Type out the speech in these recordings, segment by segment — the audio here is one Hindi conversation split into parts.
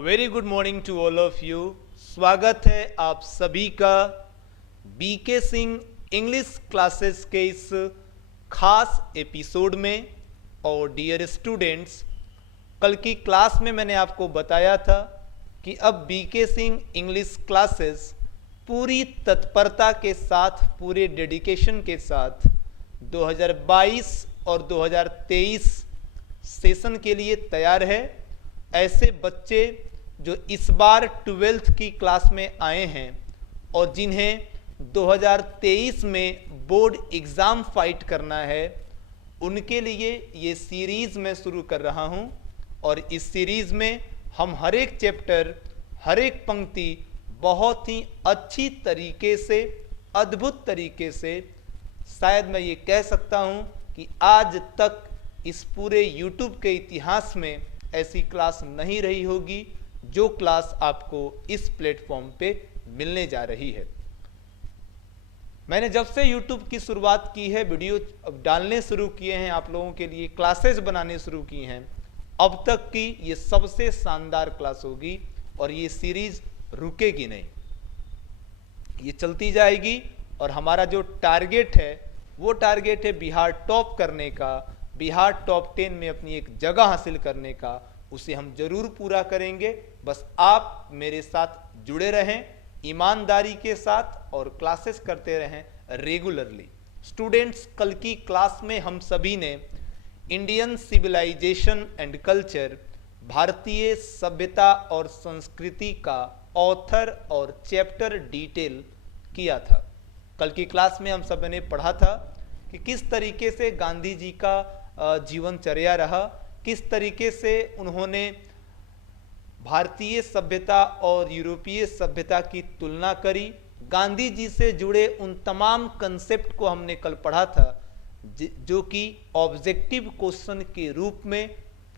Very good morning to all of you. स्वागत है आप सभी का बीके सिंह इंग्लिश क्लासेस के इस खास एपिसोड में। और डियर स्टूडेंट्स, कल की क्लास में मैंने आपको बताया था कि अब बीके सिंह इंग्लिश क्लासेस पूरी तत्परता के साथ, पूरे डेडिकेशन के साथ 2022 और 2023 सेशन के लिए तैयार है। ऐसे बच्चे जो इस बार 12th की क्लास में आए हैं और जिन्हें 2023 में बोर्ड एग्ज़ाम फाइट करना है, उनके लिए ये सीरीज़ मैं शुरू कर रहा हूं। और इस सीरीज़ में हम हर एक चैप्टर, हर एक पंक्ति बहुत ही अच्छी तरीके से, अद्भुत तरीके से, शायद मैं ये कह सकता हूं कि आज तक इस पूरे YouTube के इतिहास में ऐसी क्लास नहीं रही होगी जो क्लास आपको इस प्लेटफॉर्म पे मिलने जा रही है। मैंने जब से YouTube की शुरुआत की है, वीडियो डालने शुरू किए हैं, आप लोगों के लिए क्लासेस बनाने शुरू की हैं, अब तक की ये सबसे शानदार क्लास होगी और ये सीरीज रुकेगी नहीं, ये चलती जाएगी। और हमारा जो टारगेट है वो टारगेट है बिहार टॉप करने का, बिहार टॉप 10 में अपनी एक जगह हासिल करने का। उसे हम जरूर पूरा करेंगे। बस आप मेरे साथ जुड़े रहें ईमानदारी के साथ और क्लासेस करते रहें रेगुलरली। स्टूडेंट्स, कल की क्लास में हम सभी ने इंडियन सिविलाइजेशन एंड कल्चर, भारतीय सभ्यता और संस्कृति का ऑथर और चैप्टर डिटेल किया था। कल की क्लास में हम सब ने पढ़ा था कि किस तरीके से गांधी जी का जीवनचर्या रहा, किस तरीके से उन्होंने भारतीय सभ्यता और यूरोपीय सभ्यता की तुलना करी। गांधी जी से जुड़े उन तमाम कंसेप्ट को हमने कल पढ़ा था जो कि ऑब्जेक्टिव क्वेश्चन के रूप में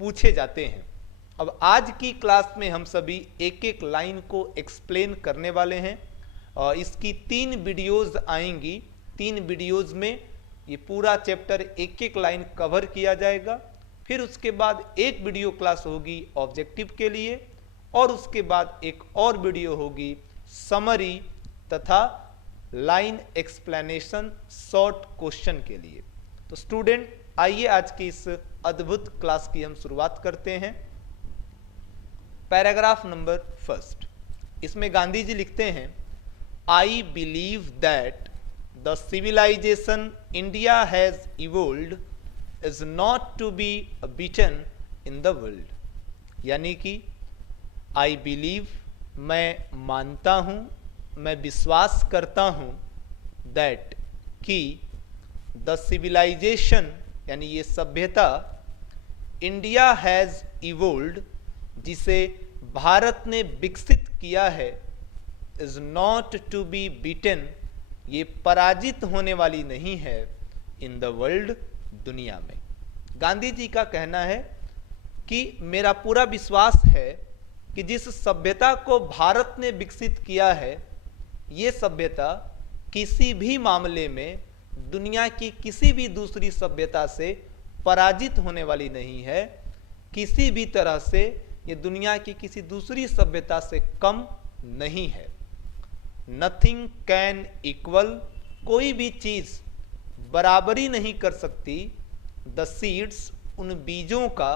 पूछे जाते हैं। अब आज की क्लास में हम सभी एक एक लाइन को एक्सप्लेन करने वाले हैं और इसकी 3 वीडियोज़ आएंगी। 3 वीडियोज़ में ये पूरा चैप्टर एक एक लाइन कवर किया जाएगा। फिर उसके बाद एक वीडियो क्लास होगी ऑब्जेक्टिव के लिए और उसके बाद एक और वीडियो होगी समरी तथा लाइन एक्सप्लेनेशन शॉर्ट क्वेश्चन के लिए। तो स्टूडेंट, आइए आज की इस अद्भुत क्लास की हम शुरुआत करते हैं। पैराग्राफ नंबर 1, इसमें गांधी जी लिखते हैं, I believe that the civilization India has evolved is not to be beaten in the world। यानी कि I believe, मैं मानता हूँ, मैं विश्वास करता हूँ, that कि the civilization यानी ये सभ्यता, इंडिया हैज़ evolved, जिसे भारत ने विकसित किया है, is not to be beaten, ये पराजित होने वाली नहीं है, in the world, दुनिया में। गांधी जी का कहना है कि मेरा पूरा विश्वास है कि जिस सभ्यता को भारत ने विकसित किया है, ये सभ्यता किसी भी मामले में दुनिया की किसी भी दूसरी सभ्यता से पराजित होने वाली नहीं है। किसी भी तरह से ये दुनिया की किसी दूसरी सभ्यता से कम नहीं है। नथिंग कैन इक्वल, कोई भी चीज़ बराबरी नहीं कर सकती, द सीड्स, उन बीजों का,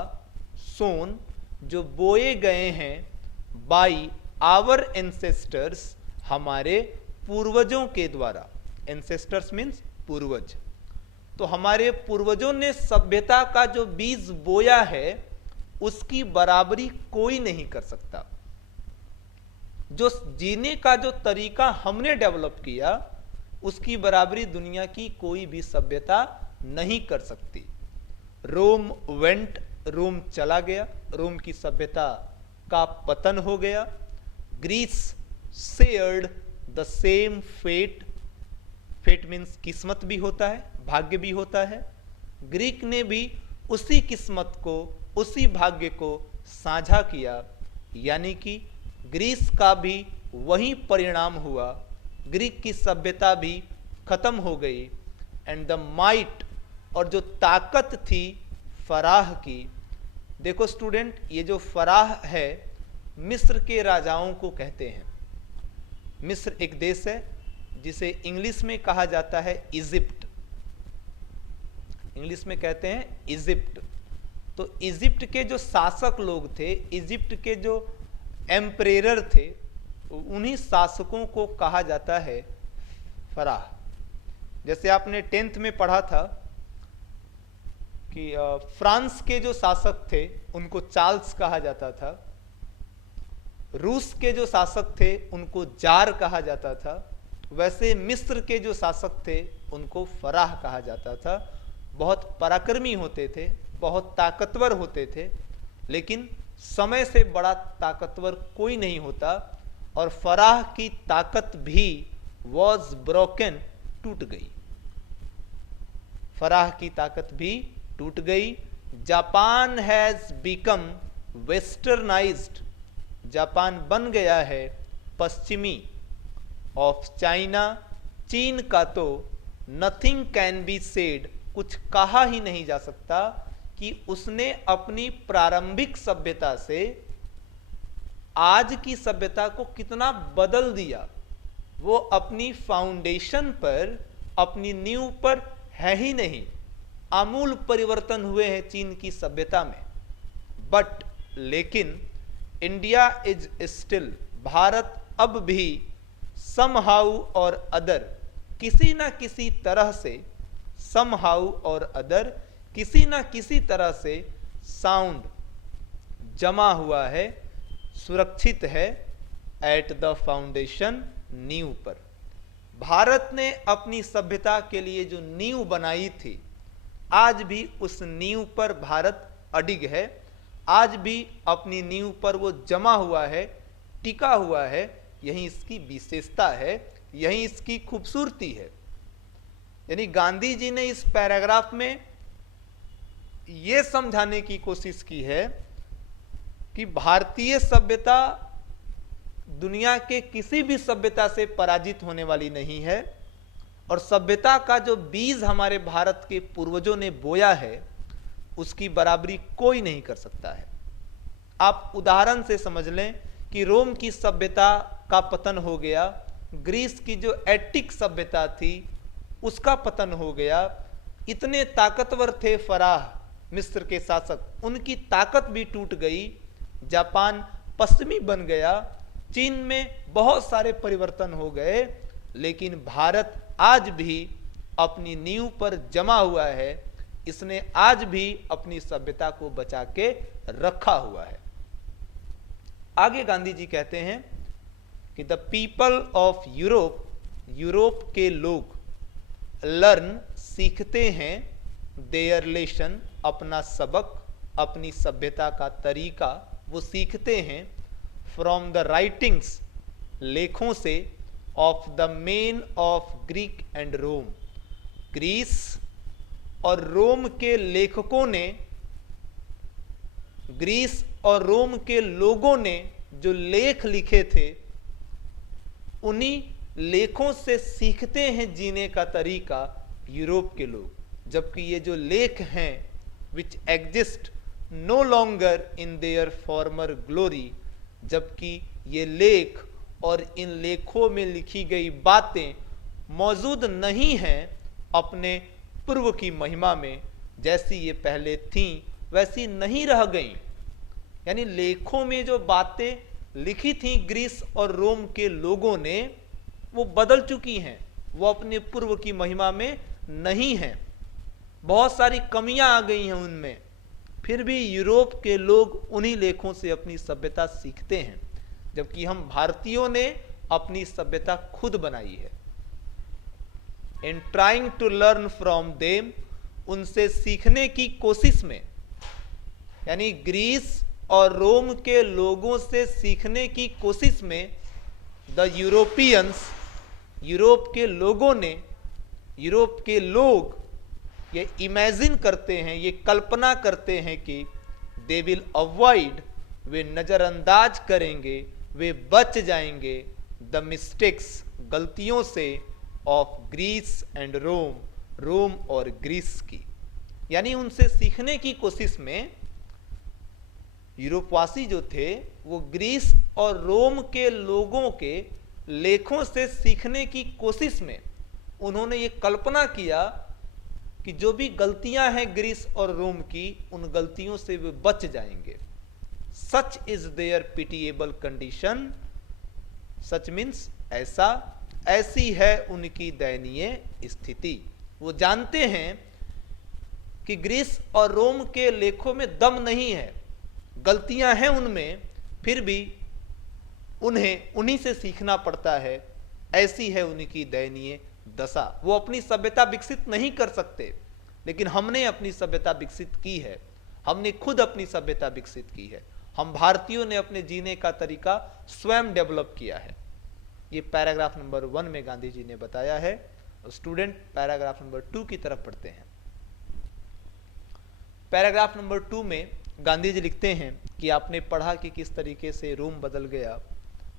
सोन, जो बोए गए हैं, बाई आवर एंसेस्टर्स, हमारे पूर्वजों के द्वारा। एंसेस्टर्स मीन्स पूर्वज। तो हमारे पूर्वजों ने सभ्यता का जो बीज बोया है उसकी बराबरी कोई नहीं कर सकता। जो जीने का जो तरीका हमने डेवलप किया उसकी बराबरी दुनिया की कोई भी सभ्यता नहीं कर सकती। रोम वेंट, रोम चला गया, रोम की सभ्यता का पतन हो गया। Greece shared the same fate, fate means किस्मत भी होता है, भाग्य भी होता है। ग्रीक ने भी उसी किस्मत को, उसी भाग्य को साझा किया, यानी कि ग्रीस का भी वही परिणाम हुआ। ग्रीक की सभ्यता भी खत्म हो गई। एंड द माइट, और जो ताकत थी फराह की। देखो स्टूडेंट, ये जो फराह है मिस्र के राजाओं को कहते हैं। मिस्र एक देश है जिसे इंग्लिश में कहा जाता है इजिप्ट। इंग्लिश में कहते हैं इजिप्ट। तो इजिप्ट के जो शासक लोग थे, इजिप्ट के जो एम्परेरर थे, उन्हीं शासकों को कहा जाता है फराह। जैसे आपने 10th में पढ़ा था कि फ्रांस के जो शासक थे उनको चार्ल्स कहा जाता था, रूस के जो शासक थे उनको जार कहा जाता था, वैसे मिस्र के जो शासक थे उनको फराह कहा जाता था। बहुत पराक्रमी होते थे, बहुत ताकतवर होते थे, लेकिन समय से बड़ा ताकतवर कोई नहीं होता। और फराह की ताकत भी वॉज ब्रोकन, टूट गई। फराह की ताकत भी टूट गई। Japan has become westernised, Japan बन गया है पश्चिमी। ऑफ चाइना, चीन का तो नथिंग कैन बी सेड, कुछ कहा ही नहीं जा सकता कि उसने अपनी प्रारंभिक सभ्यता से आज की सभ्यता को कितना बदल दिया। वो अपनी फाउंडेशन पर, अपनी नींव पर है ही नहीं, आमूल परिवर्तन हुए हैं चीन की सभ्यता में। बट लेकिन इंडिया इज स्टिल, भारत अब भी समहाउ और अदर, किसी ना किसी तरह से, समहाउ और अदर, किसी ना किसी तरह से साउंड जमा हुआ है, सुरक्षित है एट द फाउंडेशन, नींव पर। भारत ने अपनी सभ्यता के लिए जो नींव बनाई थी, आज भी उस नींव पर भारत अडिग है। आज भी अपनी नींव पर वो जमा हुआ है, टिका हुआ है। यही इसकी विशेषता है, यही इसकी खूबसूरती है। यानी गांधी जी ने इस पैराग्राफ में ये समझाने की कोशिश की है कि भारतीय सभ्यता दुनिया के किसी भी सभ्यता से पराजित होने वाली नहीं है, और सभ्यता का जो बीज हमारे भारत के पूर्वजों ने बोया है उसकी बराबरी कोई नहीं कर सकता है। आप उदाहरण से समझ लें कि रोम की सभ्यता का पतन हो गया, ग्रीस की जो एटिक सभ्यता थी उसका पतन हो गया। इतने ताकतवर थे फराह मिस्र के शासक, उनकी ताकत भी टूट गई। जापान पश्चिमी बन गया, चीन में बहुत सारे परिवर्तन हो गए, लेकिन भारत आज भी अपनी नींव पर जमा हुआ है। इसने आज भी अपनी सभ्यता को बचा के रखा हुआ है। आगे गांधी जी कहते हैं कि the people of Europe, Europe के लोग, लर्न सीखते हैं, देयर लेसन, अपना सबक, अपनी सभ्यता का तरीका वो सीखते हैं, फ्रॉम द राइटिंग्स, लेखों से, of the men of Greek and Rome, Greece और रोम के लेखकों ने, ग्रीस और रोम के लोगों ने जो लेख लिखे थे, उन्हीं लेखों से सीखते हैं जीने का तरीका यूरोप के लोग। जबकि ये जो लेख हैं which exist no longer in their former glory, जबकि ये लेख और इन लेखों में लिखी गई बातें मौजूद नहीं हैं अपने पूर्व की महिमा में, जैसी ये पहले थीं वैसी नहीं रह गई। यानी लेखों में जो बातें लिखी थीं ग्रीस और रोम के लोगों ने, वो बदल चुकी हैं, वो अपने पूर्व की महिमा में नहीं हैं, बहुत सारी कमियां आ गई हैं उनमें। फिर भी यूरोप के लोग उन्हीं लेखों से अपनी सभ्यता सीखते हैं, जबकि हम भारतीयों ने अपनी सभ्यता खुद बनाई है। In trying to learn from them, उनसे सीखने की कोशिश में, यानी ग्रीस और रोम के लोगों से सीखने की कोशिश में, द यूरोपियंस, यूरोप के लोगों ने, यूरोप के लोग ये इमेजिन करते हैं, ये कल्पना करते हैं कि दे विल अवॉइड, वे नज़रअंदाज करेंगे, वे बच जाएंगे, द मिस्टेक्स, गलतियों से, ऑफ ग्रीस एंड रोम, रोम और ग्रीस की। यानी उनसे सीखने की कोशिश में यूरोपवासी जो थे वो ग्रीस और रोम के लोगों के लेखों से सीखने की कोशिश में उन्होंने ये कल्पना किया कि जो भी गलतियां हैं ग्रीस और रोम की, उन गलतियों से वे बच जाएंगे। Such is their pitiable condition, such means ऐसी है उनकी दयनीय स्थिति। वो जानते हैं कि ग्रीस और रोम के लेखों में दम नहीं है, गलतियां हैं उनमें, फिर भी उन्हें उन्हीं से सीखना पड़ता है। ऐसी है उनकी दयनीय दशा। वो अपनी सभ्यता विकसित नहीं कर सकते, लेकिन हमने अपनी सभ्यता विकसित की है। हमने खुद अपनी सभ्यता विकसित की है। हम भारतीयों ने अपने जीने का तरीका स्वयं डेवलप किया है। ये पैराग्राफ नंबर 1 में गांधी जी ने बताया है। स्टूडेंट पैराग्राफ नंबर 2 की तरफ पढ़ते हैं। पैराग्राफ नंबर 2 में गांधी जी लिखते हैं कि आपने पढ़ा कि किस तरीके से रोम बदल गया,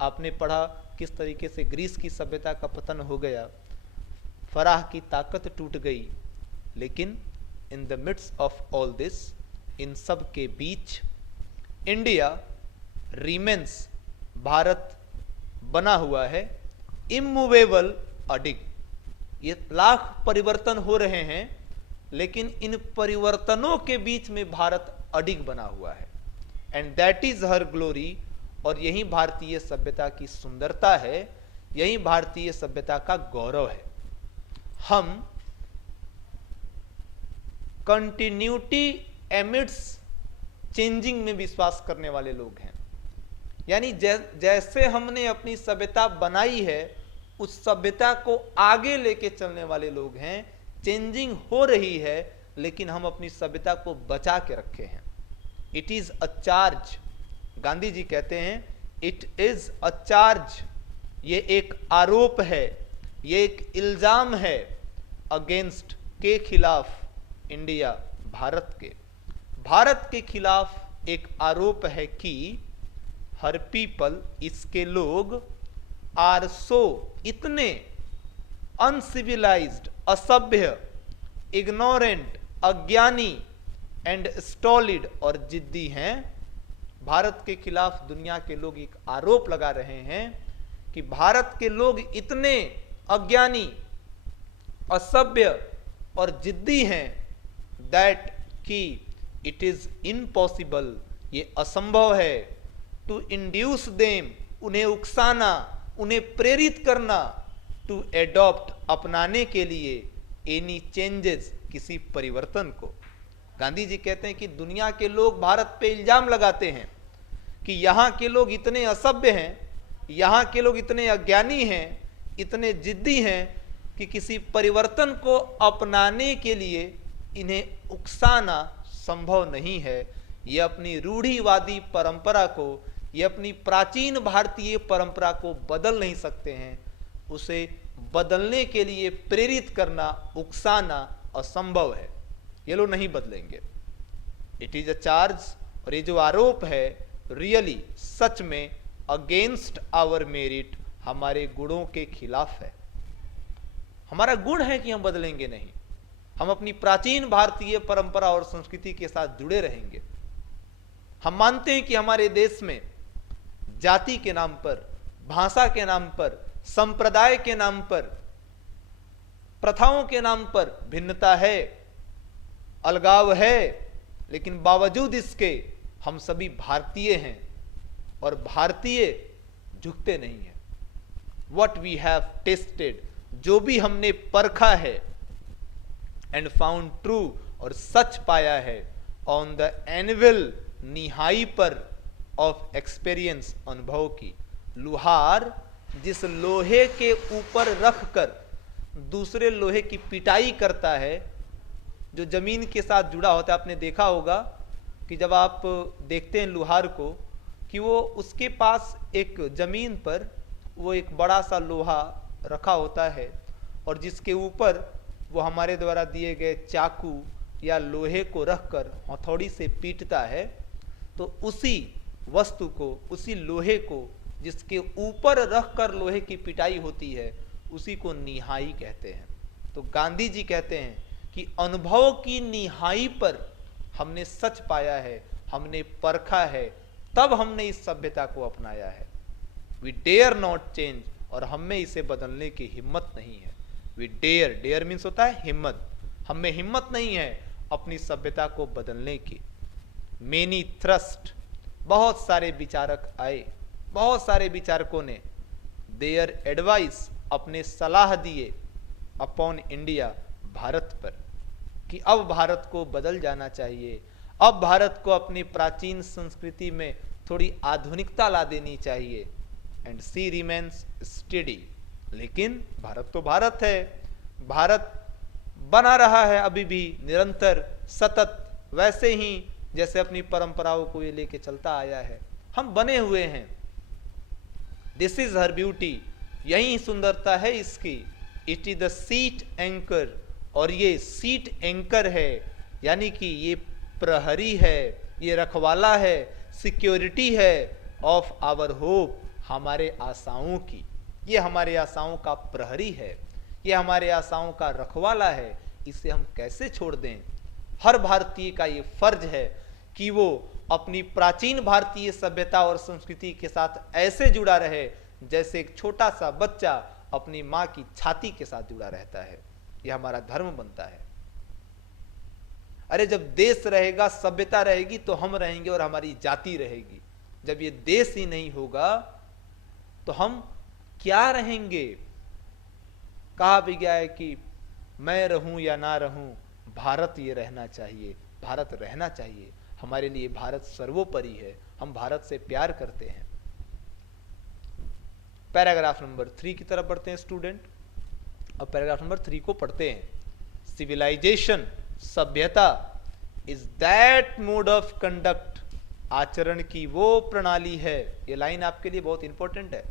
आपने पढ़ा किस तरीके से ग्रीस की सभ्यता का पतन हो गया, फराह की ताकत टूट गई, लेकिन in the midst of all this, इन सब के बीच, इंडिया रिमेन्स, भारत बना हुआ है, इमूवेबल अडिग। ये लाख परिवर्तन हो रहे हैं, लेकिन इन परिवर्तनों के बीच में भारत अडिग बना हुआ है। And that is her glory, और यही भारतीय सभ्यता की सुंदरता है, यही भारतीय सभ्यता का गौरव है। हम कंटिन्यूटी एमिड्स चेंजिंग में विश्वास करने वाले लोग हैं। यानी जैसे हमने अपनी सभ्यता बनाई है, उस सभ्यता को आगे लेके चलने वाले लोग हैं। चेंजिंग हो रही है, लेकिन हम अपनी सभ्यता को बचा के रखे हैं। It is a charge, Gandhi ji कहते हैं इट इज अ चार्ज, ये एक आरोप है, ये एक इल्जाम है, अगेंस्ट, के खिलाफ, इंडिया, भारत के खिलाफ एक आरोप है कि हर पीपल, इसके लोग, आर सो, इतने, अनसिविलाइज्ड, असभ्य, इग्नोरेंट, अज्ञानी, एंड स्टॉलिड, और जिद्दी हैं। भारत के खिलाफ दुनिया के लोग एक आरोप लगा रहे हैं कि भारत के लोग इतने अज्ञानी, असभ्य और जिद्दी हैं, दैट कि इट इज इम्पॉसिबल, ये असंभव है, टू इंड्यूस देम, उन्हें उकसाना, उन्हें प्रेरित करना, टू एडॉप्ट, अपनाने के लिए, एनी चेंजेस, किसी परिवर्तन को। गांधी जी कहते हैं कि दुनिया के लोग भारत पे इल्जाम लगाते हैं कि यहां के लोग इतने असभ्य हैं, यहां के लोग इतने अज्ञानी हैं, इतने जिद्दी हैं कि किसी परिवर्तन को अपनाने के लिए इन्हें उकसाना संभव नहीं है। ये अपनी रूढ़िवादी परंपरा को, ये अपनी प्राचीन भारतीय परंपरा को बदल नहीं सकते हैं। उसे बदलने के लिए प्रेरित करना, उकसाना असंभव है। ये लोग नहीं बदलेंगे। इट इज अ चार्ज, और ये जो आरोप है रियली, सच में, अगेंस्ट आवर मेरिट, हमारे गुणों के खिलाफ है। हमारा गुण है कि हम बदलेंगे नहीं, हम अपनी प्राचीन भारतीय परंपरा और संस्कृति के साथ जुड़े रहेंगे। हम मानते हैं कि हमारे देश में जाति के नाम पर, भाषा के नाम पर, संप्रदाय के नाम पर, प्रथाओं के नाम पर भिन्नता है, अलगाव है, लेकिन बावजूद इसके हम सभी भारतीय हैं, और भारतीय झुकते नहीं हैं। वट वी हैव टेस्टेड, जो भी हमने परखा है, एंड फाउंड ट्रू, और सच पाया है, ऑन द एनुअल, निहाई पर, ऑफ एक्सपीरियंस, अनुभव की। लुहार जिस लोहे के ऊपर रखकर दूसरे लोहे की पिटाई करता है, जो जमीन के साथ जुड़ा होता है, आपने देखा होगा कि जब आप देखते हैं लुहार को, कि वो उसके पास एक जमीन पर वो एक बड़ा सा लोहा रखा होता है, और जिसके ऊपर वो हमारे द्वारा दिए गए चाकू या लोहे को रखकर हथौड़ी से पीटता है। तो उसी वस्तु को, उसी लोहे को जिसके ऊपर रखकर लोहे की पिटाई होती है, उसी को निहाई कहते हैं। तो गांधी जी कहते हैं कि अनुभव की निहाई पर हमने सच पाया है, हमने परखा है, तब हमने इस सभ्यता को अपनाया है। वी डेयर नॉट चेंज, और हम में इसे बदलने की हिम्मत नहीं है। वी डेयर, डेयर मीन्स होता है हिम्मत, हम में हिम्मत नहीं है अपनी सभ्यता को बदलने की। मेनी थ्रस्ट, बहुत सारे विचारक आए, बहुत सारे विचारकों ने देयर एडवाइस, अपने सलाह दिए अपॉन इंडिया, भारत पर, कि अब भारत को बदल जाना चाहिए, अब भारत को अपनी प्राचीन संस्कृति में थोड़ी आधुनिकता ला देनी चाहिए। एंड सी रिमेन्स स्टेडी, लेकिन भारत तो भारत है, भारत बना रहा है अभी भी निरंतर सतत, वैसे ही जैसे अपनी परंपराओं को ये लेके चलता आया है। हम बने हुए हैं। दिस इज हर ब्यूटी, यही सुंदरता है इसकी। It is the seat anchor, और ये सीट एंकर है, यानी कि ये प्रहरी है, ये रखवाला है, सिक्योरिटी है ऑफ आवर होप, हमारे आशाओं की। ये हमारे आशाओं का प्रहरी है, ये हमारे आशाओं का रखवाला है। इसे हम कैसे छोड़ दें? हर भारतीय का ये फर्ज है कि वो अपनी प्राचीन भारतीय सभ्यता और संस्कृति के साथ ऐसे जुड़ा रहे जैसे एक छोटा सा बच्चा अपनी माँ की छाती के साथ जुड़ा रहता है। यह हमारा धर्म बनता है। अरे जब देश रहेगा, सभ्यता रहेगी, तो हम रहेंगे और हमारी जाति रहेगी। जब ये देश ही नहीं होगा तो हम क्या रहेंगे? कहा भी गया है कि मैं रहूं या ना रहूं, भारत ये रहना चाहिए, भारत रहना चाहिए। हमारे लिए भारत सर्वोपरि है, हम भारत से प्यार करते हैं। पैराग्राफ नंबर 3 की तरफ बढ़ते हैं स्टूडेंट। अब पैराग्राफ नंबर 3 को पढ़ते हैं। सिविलाइजेशन, सभ्यता, is that mode of conduct, आचरण की वो प्रणाली है। ये लाइन आपके लिए बहुत इंपॉर्टेंट है।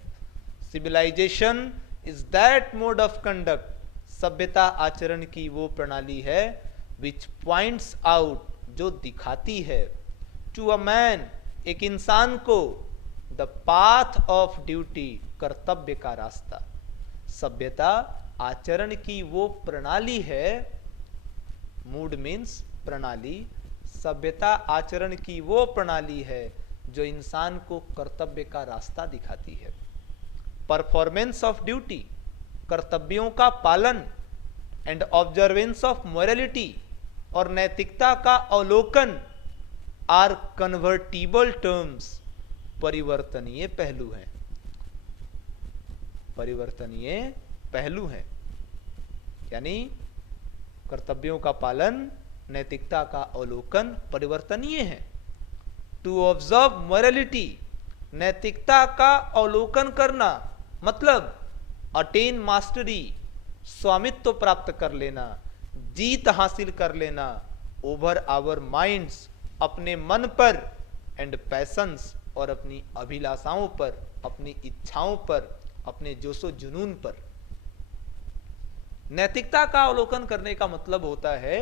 Civilisation is that mode of conduct, सभ्यता आचरण की वो प्रणाली है, विच पॉइंट्स आउट, जो दिखाती है, टू अ मैन, एक इंसान को, द पाथ ऑफ ड्यूटी, कर्तव्य का रास्ता। सभ्यता आचरण की वो प्रणाली है, मूड मीन्स प्रणाली, सभ्यता आचरण की वो प्रणाली है जो इंसान को कर्तव्य का रास्ता दिखाती है। परफॉर्मेंस ऑफ ड्यूटी, कर्तव्यों का पालन, एंड ऑब्जर्वेंस ऑफ मोरालिटी, और नैतिकता का अवलोकन, आर कन्वर्टिबल टर्म्स, परिवर्तनीय पहलू हैं। परिवर्तनीय पहलू हैं, यानी कर्तव्यों का पालन, नैतिकता का अवलोकन परिवर्तनीय है। टू ऑब्जर्व मोरालिटी, नैतिकता का अवलोकन करना मतलब अटेन मास्टरी, स्वामित्व प्राप्त कर लेना, जीत हासिल कर लेना, ओवर आवर माइंड्स, अपने मन पर, एंड पैशंस, और अपनी अभिलाषाओं पर, अपनी इच्छाओं पर, अपने जोशो जुनून पर। नैतिकता का अवलोकन करने का मतलब होता है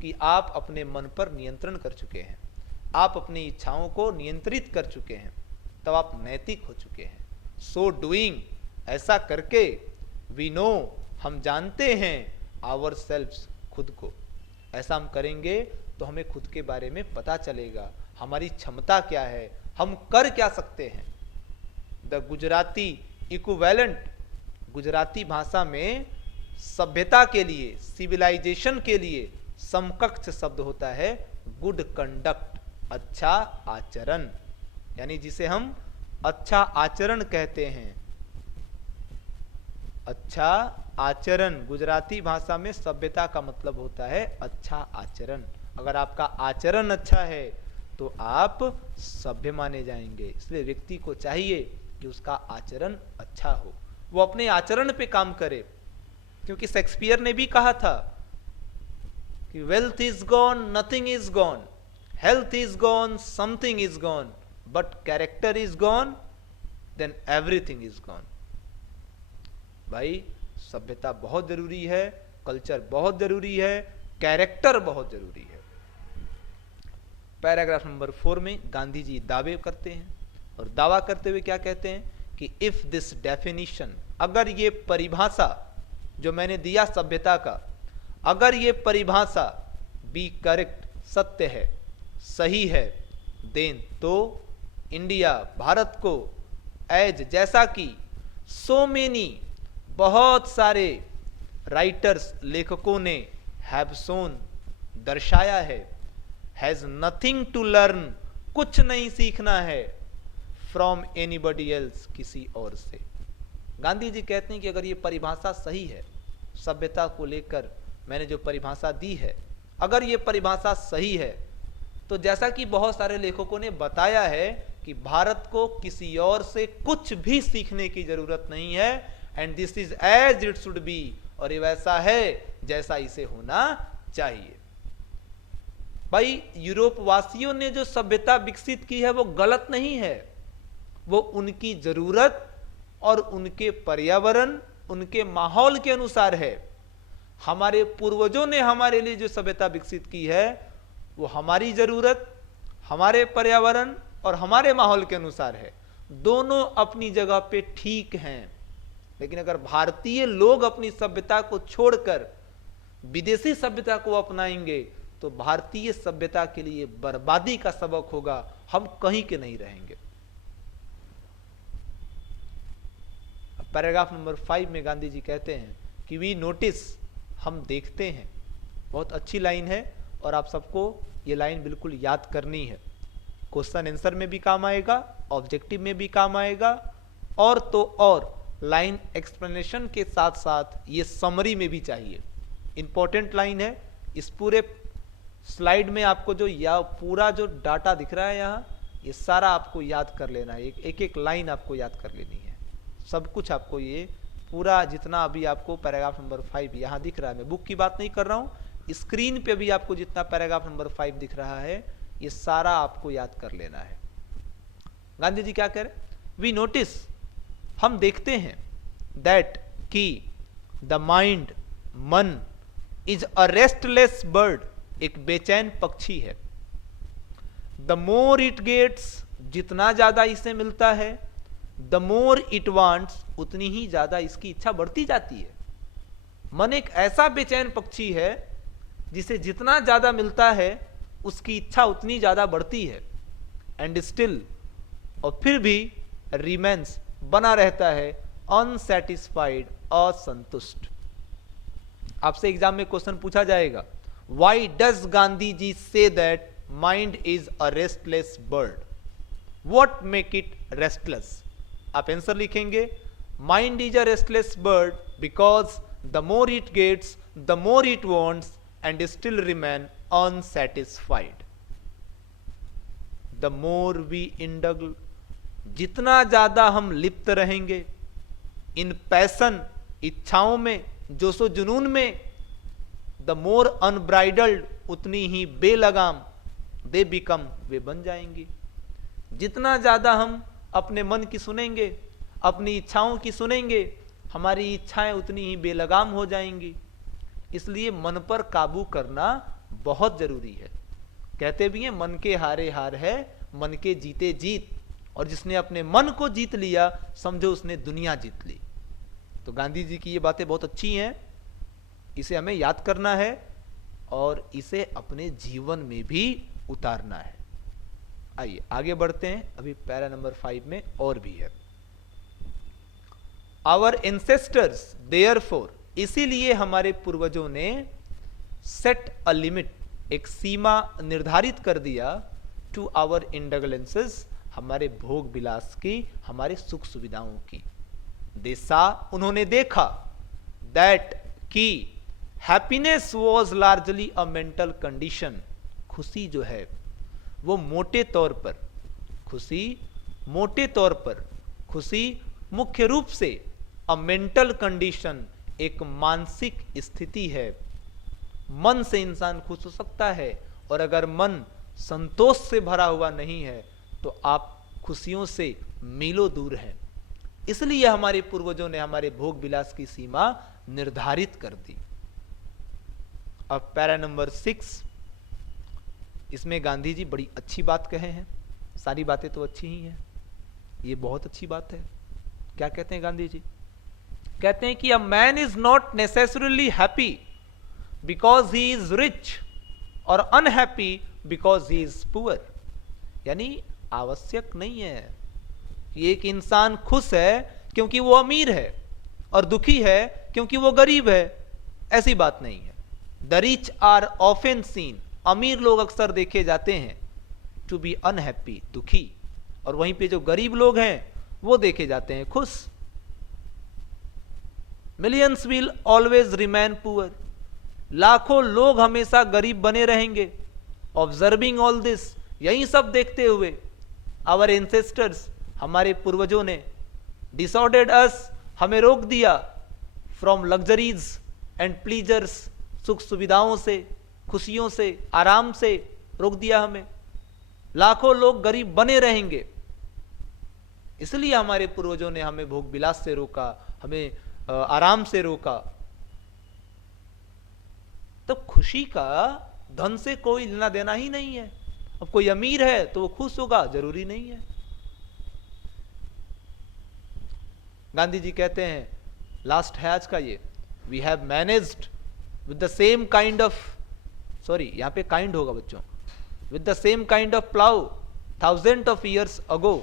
कि आप अपने मन पर नियंत्रण कर चुके हैं, आप अपनी इच्छाओं को नियंत्रित कर चुके हैं, तब आप नैतिक हो चुके हैं। सो डूइंग, ऐसा करके, वी नो, हम जानते हैं, आवर सेल्व्स, खुद को। ऐसा हम करेंगे तो हमें खुद के बारे में पता चलेगा, हमारी क्षमता क्या है, हम कर क्या सकते हैं। द गुजराती इक्विवेलेंट, गुजराती भाषा में सभ्यता के लिए, सिविलाइजेशन के लिए समकक्ष शब्द होता है गुड कंडक्ट, अच्छा आचरण, यानी जिसे हम अच्छा आचरण कहते हैं। अच्छा आचरण, गुजराती भाषा में सभ्यता का मतलब होता है अच्छा आचरण। अगर आपका आचरण अच्छा है तो आप सभ्य माने जाएंगे। इसलिए व्यक्ति को चाहिए कि उसका आचरण अच्छा हो, वो अपने आचरण पे काम करे, क्योंकि शेक्सपियर ने भी कहा था कि wealth is gone, nothing is gone, health is gone, something is gone, but character is gone, then everything is gone. भाई सभ्यता बहुत जरूरी है, कल्चर बहुत जरूरी है, कैरेक्टर बहुत जरूरी है। पैराग्राफ नंबर 4 में गांधी जी दावे करते हैं, और दावा करते हुए क्या कहते हैं कि इफ दिस डेफिनेशन, अगर ये परिभाषा जो मैंने दिया सभ्यता का, अगर ये परिभाषा बी करेक्ट, सत्य है, सही है, देन तो इंडिया भारत को एज जैसा कि सो मेनी बहुत सारे राइटर्स लेखकों ने हैव सोन दर्शाया है, हैज नथिंग टू लर्न कुछ नहीं सीखना है फ्रॉम एनीबडी एल्स किसी और से। गांधी जी कहते हैं कि अगर ये परिभाषा सही है, सभ्यता को लेकर मैंने जो परिभाषा दी है, अगर ये परिभाषा सही है तो जैसा कि बहुत सारे लेखकों ने बताया है कि भारत को किसी और से कुछ भी सीखने की जरूरत नहीं है, and this is as it should be, और ये वैसा है जैसा इसे होना चाहिए। भाई यूरोप वासियों ने जो सभ्यता विकसित की है वो गलत नहीं है, वो उनकी जरूरत और उनके पर्यावरण, उनके माहौल के अनुसार है। हमारे पूर्वजों ने हमारे लिए जो सभ्यता विकसित की है वो हमारी जरूरत, हमारे पर्यावरण और हमारे माहौल के अनुसार है। दोनों अपनी जगह पे ठीक हैं, लेकिन अगर भारतीय लोग अपनी सभ्यता को छोड़कर विदेशी सभ्यता को अपनाएंगे तो भारतीय सभ्यता के लिए बर्बादी का सबक होगा, हम कहीं के नहीं रहेंगे। पैराग्राफ नंबर 5 में गांधी जी कहते हैं कि वी नोटिस, हम देखते हैं। बहुत अच्छी लाइन है और आप सबको ये लाइन बिल्कुल याद करनी है। क्वेश्चन आंसर में भी काम आएगा, ऑब्जेक्टिव में भी काम आएगा, और तो और लाइन एक्सप्लेनेशन के साथ साथ ये समरी में भी चाहिए। इंपॉर्टेंट लाइन है। इस पूरे स्लाइड में आपको जो पूरा जो डाटा दिख रहा है यहाँ, ये सारा आपको याद कर लेना है। एक एक लाइन आपको याद कर लेनी है, सब कुछ आपको, ये पूरा जितना अभी आपको पैराग्राफ नंबर 5 यहाँ दिख रहा है, मैं बुक की बात नहीं कर रहा हूँ, स्क्रीन पे भी आपको जितना पैराग्राफ नंबर 5 दिख रहा है ये सारा आपको याद कर लेना है। गांधी जी क्या कह रहे? वी नोटिस, हम देखते हैं, दैट कि द माइंड, मन, इज अ रेस्टलेस बर्ड, एक बेचैन पक्षी है। द मोर इट गेट्स, जितना ज्यादा इसे मिलता है, द मोर इट वांट्स, उतनी ही ज्यादा इसकी इच्छा बढ़ती जाती है। मन एक ऐसा बेचैन पक्षी है जिसे जितना ज्यादा मिलता है उसकी इच्छा उतनी ज्यादा बढ़ती है। एंड स्टिल, और फिर भी, रिमेन्स, बना रहता है, अनसेटिस्फाइड, असंतुष्ट। आपसे एग्जाम में क्वेश्चन पूछा जाएगा, why does Gandhi ji say that mind is a restless bird, what make it restless? आप आंसर लिखेंगे, mind is a restless bird because the more it gets the more it wants and still remain unsatisfied. The more we indulge, जितना ज्यादा हम लिप्त रहेंगे इन पैशन, इच्छाओं में, जोशो जुनून में, द मोर अनब्राइडल्ड, उतनी ही बेलगाम, दे बिकम, वे बन जाएंगी। जितना ज्यादा हम अपने मन की सुनेंगे, अपनी इच्छाओं की सुनेंगे, हमारी इच्छाएं उतनी ही बेलगाम हो जाएंगी। इसलिए मन पर काबू करना बहुत जरूरी है। कहते भी हैं, मन के हारे हार है, मन के जीते जीत, और जिसने अपने मन को जीत लिया समझो उसने दुनिया जीत ली। तो गांधी जी की ये बातें बहुत अच्छी हैं, इसे हमें याद करना है और इसे अपने जीवन में भी उतारना है। आइए आगे बढ़ते हैं, अभी पैरा नंबर 5 में और भी है। आवर एंसेस्टर्स देयरफॉर, इसीलिए हमारे पूर्वजों ने सेट अ लिमिट, एक सीमा निर्धारित कर दिया, टू आवर इंडगलेंसेस, हमारे भोग विलास की, हमारे सुख सुविधाओं की। देसा, उन्होंने देखा, दैट की happiness was largely a mental condition, खुशी जो है वो मोटे तौर पर, खुशी मुख्य रूप से अ मेंटल कंडीशन, एक मानसिक स्थिति है। मन से इंसान खुश हो सकता है, और अगर मन संतोष से भरा हुआ नहीं है तो आप खुशियों से मीलों दूर हैं। इसलिए हमारे पूर्वजों ने हमारे भोग विलास की सीमा निर्धारित कर दी। अब पैरा नंबर 6, इसमें गांधी जी बड़ी अच्छी बात कहे हैं। सारी बातें तो अच्छी ही हैं, ये बहुत अच्छी बात है। क्या कहते हैं गांधी जी? कहते हैं कि a man is not necessarily happy because he is rich, और unhappy because he is poor. यानी आवश्यक नहीं है कि एक इंसान खुश है क्योंकि वो अमीर है और दुखी है क्योंकि वो गरीब है, ऐसी बात नहीं है। The rich are often seen, अमीर लोग अक्सर देखे जाते हैं टू बी अनहैप्पी, दुखी, और वहीं पे जो गरीब लोग हैं वो देखे जाते हैं खुश। Millions will always remain poor, लाखों लोग हमेशा गरीब बने रहेंगे। ऑब्जर्विंग ऑल दिस, यही सब देखते हुए आवर एंसेस्टर्स, हमारे पूर्वजों ने, डिसऑर्डर्ड अस, हमें रोक दिया, फ्रॉम लग्जरीज एंड प्लीजर्स, सुख सुविधाओं से, खुशियों से, आराम से रोक दिया हमें। लाखों लोग गरीब बने रहेंगे, इसलिए हमारे पूर्वजों ने हमें भोग विलास से रोका, हमें आराम से रोका। तो खुशी का धन से कोई लेना देना ही नहीं है। अब कोई अमीर है तो वो खुश होगा, जरूरी नहीं है। गांधी जी कहते हैं, लास्ट है आज का ये, we have managed with the same kind of, sorry यहां पे काइंड होगा बच्चों, with the same kind of plough thousand of years ago,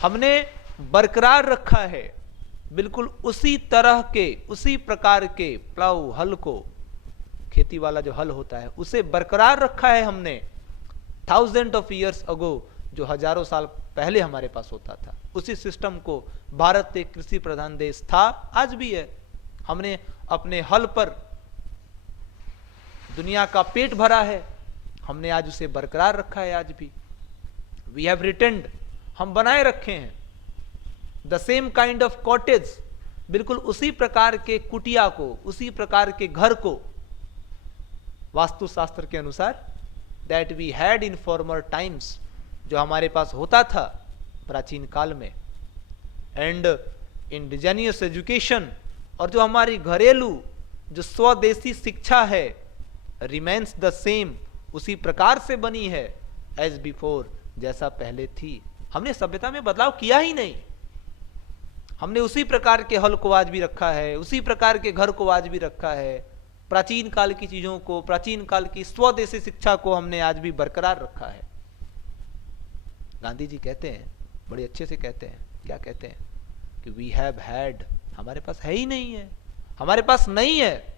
हमने बरकरार रखा है बिल्कुल उसी तरह के, उसी प्रकार के प्लाउ, हल को, खेती वाला जो हल होता है उसे बरकरार रखा है हमने थाउजेंड ऑफ ईयर्स अगो, जो हजारों साल पहले हमारे पास होता था। उसी सिस्टम को, भारत एक कृषि प्रधान देश था, आज भी है। हमने अपने हल पर दुनिया का पेट भरा है, हमने आज उसे बरकरार रखा है आज भी। वी हैव रिटेन्ड, हम बनाए रखे हैं। The same kind of cottage, बिल्कुल उसी प्रकार के कुटिया को, उसी प्रकार के घर को, वास्तुशास्त्र के अनुसार, that we had in former times, जो हमारे पास होता था प्राचीन काल में। एंड इंडिजिनियस एजुकेशन, और जो हमारी घरेलू, जो स्वदेशी शिक्षा है, रिमेन्स द सेम, उसी प्रकार से बनी है, एज बिफोर, जैसा पहले थी। हमने सभ्यता में बदलाव किया ही नहीं। हमने उसी प्रकार के हल को आज भी रखा है, उसी प्रकार के घर को आज भी रखा है। प्राचीन काल की चीजों को, प्राचीन काल की स्वदेशी शिक्षा को हमने आज भी बरकरार रखा है। गांधी जी कहते हैं, बड़े अच्छे से कहते हैं, क्या कहते हैं कि वी हैव हैड, हमारे पास है ही नहीं है, हमारे पास नहीं है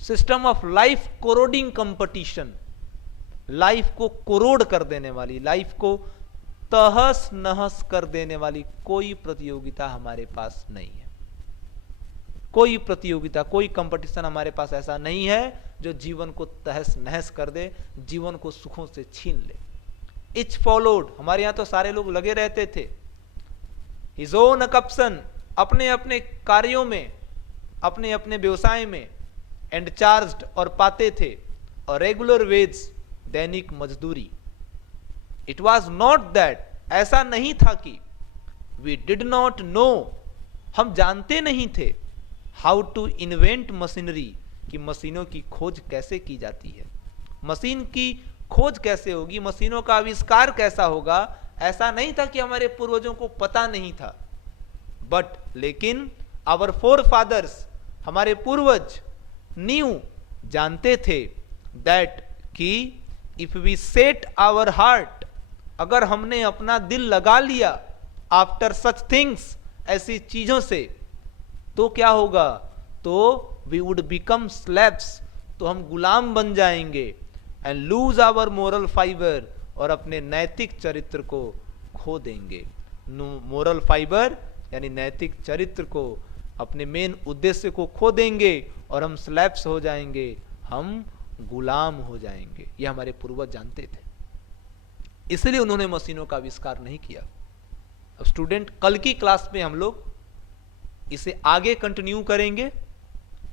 system of life corroding competition, life को कोरोड कर देने वाली, लाइफ को तहस नहस कर देने वाली कोई प्रतियोगिता हमारे पास नहीं है। कोई प्रतियोगिता, कोई कंपटीशन हमारे पास ऐसा नहीं है जो जीवन को तहस नहस कर दे, जीवन को सुखों से छीन ले। इच फॉलोड, हमारे यहां तो सारे लोग लगे रहते थे, हिज ओन अकप्सन, अपने अपने कार्यों में, अपने अपने व्यवसाय में, एंड चार्ज्ड, और पाते थे, और रेगुलर वेज, दैनिक मजदूरी। इट वॉज नॉट दैट, ऐसा नहीं था कि, वी डिड नॉट नो, हम जानते नहीं थे, हाउ टू इन्वेंट मशीनरी, कि मशीनों की खोज कैसे की जाती है, मशीन की खोज कैसे होगी, मशीनों का आविष्कार कैसा होगा, ऐसा नहीं था कि हमारे पूर्वजों को पता नहीं था। बट लेकिन आवर फोर फादर्स, हमारे पूर्वज, न्यू, जानते थे, दैट कि if we set our heart, अगर हमने अपना दिल लगा लिया, आफ्टर सच थिंग्स, ऐसी चीजों से, तो क्या होगा, तो वी वुड बिकम स्लेव्स, तो हम गुलाम बन जाएंगे, and lose our moral fibre, और अपने नैतिक चरित्र को खो देंगे। मोरल फाइबर यानी नैतिक चरित्र को, अपने मेन उद्देश्य को खो देंगे, और हम स्लेव्स हो जाएंगे, हम गुलाम हो जाएंगे। ये हमारे पूर्वज जानते थे, इसलिए उन्होंने मशीनों का आविष्कार नहीं किया। अब स्टूडेंट, कल की क्लास में हम लोग इसे आगे कंटिन्यू करेंगे,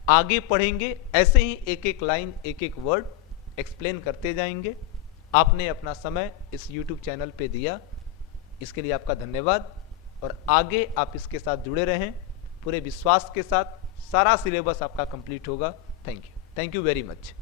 आगे पढ़ेंगे, ऐसे ही एक एक लाइन, एक एक वर्ड एक्सप्लेन करते जाएंगे। आपने अपना समय इस YouTube चैनल पे दिया, इसके लिए आपका धन्यवाद, और आगे आप इसके साथ जुड़े रहें पूरे विश्वास के साथ। सारा सिलेबस आपका कंप्लीट होगा। Thank you very much.